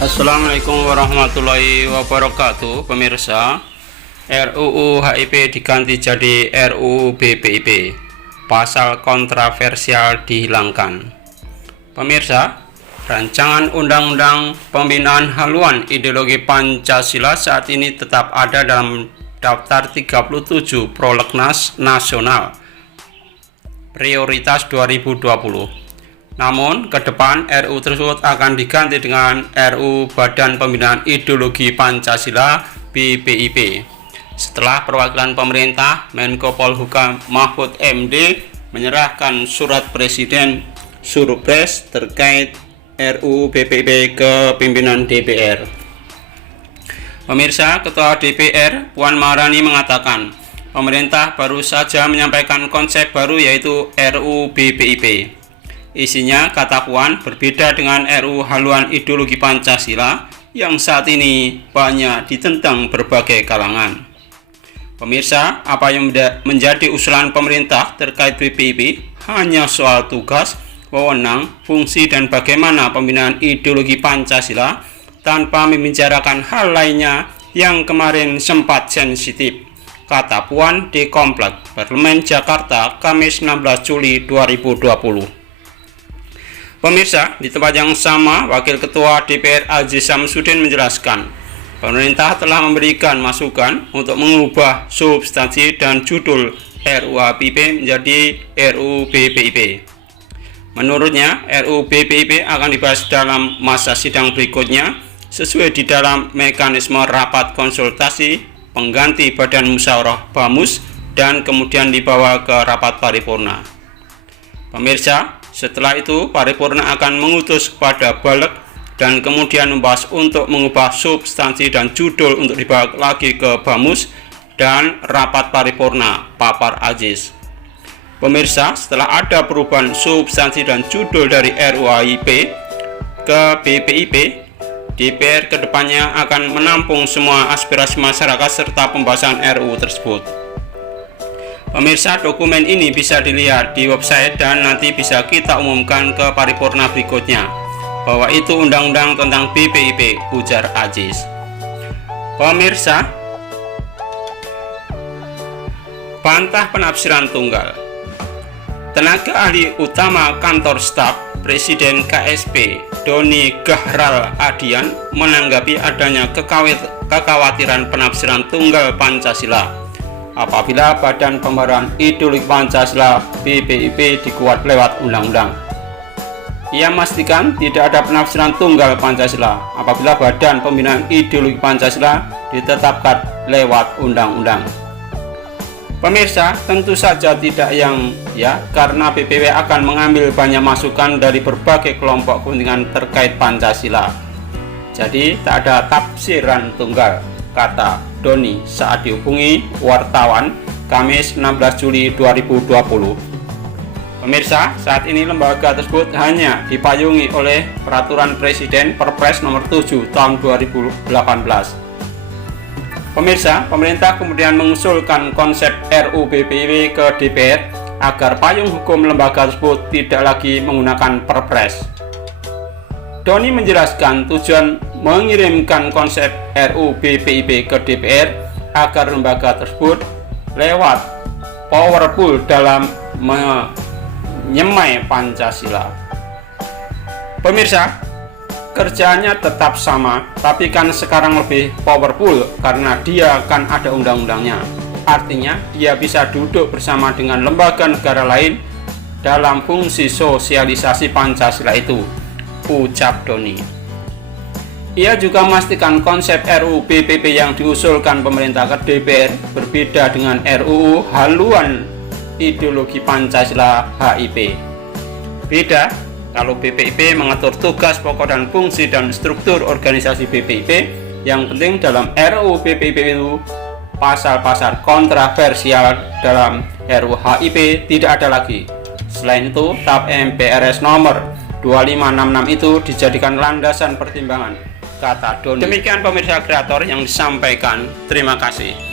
Assalamualaikum warahmatullahi wabarakatuh. Pemirsa, RUU HIP diganti jadi RUU BPIP. Pasal kontroversial dihilangkan. Pemirsa, rancangan undang-undang pembinaan haluan ideologi Pancasila saat ini tetap ada dalam daftar 37 prolegnas nasional prioritas 2020. Namun, ke depan RU tersebut akan diganti dengan RU Badan Pembinaan Ideologi Pancasila BPIP. Setelah perwakilan pemerintah, Menko Polhukam Mahfud MD menyerahkan surat Presiden Surpres terkait RU BPIP ke pimpinan DPR. Pemirsa, Ketua DPR Puan Maharani mengatakan, pemerintah baru saja menyampaikan konsep baru yaitu RU BPIP. Isinya, kata Puan, berbeda dengan RU haluan ideologi Pancasila yang saat ini banyak ditentang berbagai kalangan. Pemirsa, apa yang menjadi usulan pemerintah terkait BPIP hanya soal tugas, wewenang, fungsi, dan bagaimana pembinaan ideologi Pancasila tanpa membicarakan hal lainnya yang kemarin sempat sensitif, kata Puan di Komplek Parlemen Jakarta, Kamis 16 Juli 2020. Pemirsa, di tempat yang sama, Wakil Ketua DPR Aziz Syamsuddin menjelaskan, pemerintah telah memberikan masukan untuk mengubah substansi dan judul RUU HIP menjadi RUU BPIP. Menurutnya, RUU BPIP akan dibahas dalam masa sidang berikutnya sesuai di dalam mekanisme rapat konsultasi pengganti Badan Musyawarah BAMUS dan kemudian dibawa ke rapat paripurna. Pemirsa, setelah itu paripurna akan mengutus kepada Balek dan kemudian membahas untuk mengubah substansi dan judul untuk dibawa lagi ke BAMUS dan rapat paripurna, papar Aziz. Pemirsa, setelah ada perubahan substansi dan judul dari RUU HIP ke BPIP, DPR kedepannya akan menampung semua aspirasi masyarakat serta pembahasan RUU tersebut. Pemirsa, dokumen ini bisa dilihat di website dan nanti bisa kita umumkan ke paripurna berikutnya bahwa itu undang-undang tentang BPIP, ujar Aziz. Pemirsa, bantah penafsiran tunggal. Tenaga ahli utama kantor staf Presiden KSP Doni Gahral Adian menanggapi adanya kekhawatiran penafsiran tunggal Pancasila apabila Badan Pembinaan Ideologi Pancasila BPIP dikuat lewat undang-undang. Ia memastikan tidak ada penafsiran tunggal Pancasila apabila Badan Pembinaan Ideologi Pancasila ditetapkan lewat undang-undang. Pemirsa, tentu saja tidak karena BPIP akan mengambil banyak masukan dari berbagai kelompok kepentingan terkait Pancasila. Jadi tak ada tafsiran tunggal, kata Doni saat dihubungi wartawan Kamis 16 Juli 2020. Pemirsa, saat ini lembaga tersebut hanya dipayungi oleh Peraturan Presiden Perpres nomor 7 tahun 2018. Pemirsa, pemerintah kemudian mengusulkan konsep RUU BPIP ke DPR agar payung hukum lembaga tersebut tidak lagi menggunakan Perpres. Doni menjelaskan tujuan mengirimkan konsep RUU BPIP ke DPR agar lembaga tersebut lewat powerful dalam menyemai Pancasila. Pemirsa, kerjaannya tetap sama, tapi kan sekarang lebih powerful karena dia kan ada undang-undangnya. Artinya dia bisa duduk bersama dengan lembaga negara lain dalam fungsi sosialisasi Pancasila itu, ucap Doni. Ia juga memastikan konsep RUU BPIP yang diusulkan pemerintah ke DPR berbeda dengan RUU haluan ideologi Pancasila HIP. Beda, kalau BPIP mengatur tugas pokok dan fungsi dan struktur organisasi BPIP, yang penting dalam RUU BPIP itu pasal-pasal kontroversial dalam RUU HIP tidak ada lagi. Selain itu, TAP MPRS nomor 2566 itu dijadikan landasan pertimbangan, kata Doni. Demikian pemirsa kreator yang disampaikan. Terima kasih.